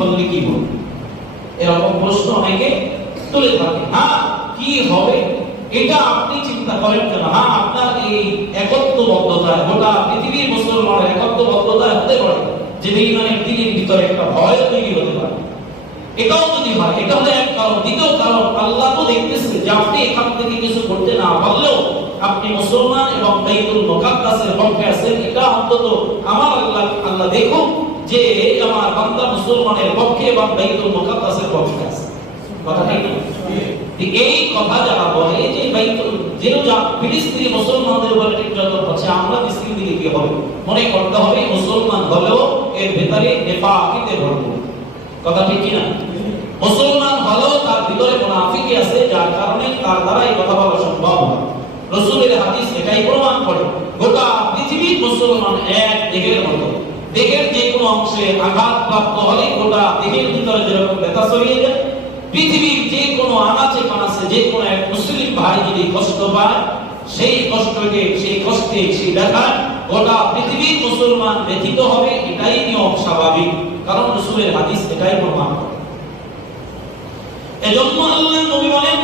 বললে কি হবে? এরকম প্রশ্ন অনেকে তুলে থাকে। হ্যাঁ, কি হবে এটা আপনি চিন্তা করেন কেন? হ্যাঁ, আপনার এই একত্ববদ্ধতায়, গোটা পৃথিবীর মুসলমানের একত্ববদ্ধতায় হতে পারে যে বেঈমানের দিনের ভিতরে একটা ভয় তৈরি হতে পারে। এটাও যদি হয়, এটা হলো এক কারণ। দ্বিতীয় কারণ, আল্লাহ তো দেখতেছে যে আপনি এখান থেকে কিছু করতে না পারলেও আপনি মুসলমান এবং বাইতুল মুকাদ্দাসের পক্ষে আছেন। এটা অন্তত আমার আল্লাহ দেখুন যে আমার বান্দা মুসলমানের পক্ষে এবং বাইতুল মুকাদ্দাসের পক্ষে আছে। কথা ঠিক না? এই কথা যারা বলে যে বাইতুল যা ফিলিস্তিনি মুসলমানদের উপর নির্যাতন হচ্ছে, আমরা মুসলিম দিলে কি হবে? মনে করতে হবে মুসলমান হলেও এর ভেতরে নেফাকিতে ভরপুর। কথা ঠিক কি না? মুসলমান হলেও তার ভিতরে মুনাফিকি আছে, যার কারণে তার দ্বারা এই কথা বলা সম্ভব হয়। রাসূলের হাদিস এটাই প্রমাণ করে। গোটা পৃথিবীর মুসলমান এক দেহের মতো। দেহের যে কোনো অংশে আঘাত প্রাপ্ত হলে গোটা দেহের ভিতরে যেরকম ব্যথা ছড়িয়ে যায়, পৃথিবীর যে কোনো আনাচে কানাচে যে কোনো এক মুসলিম ভাই যদি কষ্ট পায়, সেই কষ্টে সেই ব্যথায় গোটা পৃথিবীর মুসলমান ব্যথিত হবে। এটাই নিয়ম, স্বাভাবিক। কারণ রাসূলের হাদিস এটাই প্রমাণ করে। এজন্য আল্লাহর নবী বলেন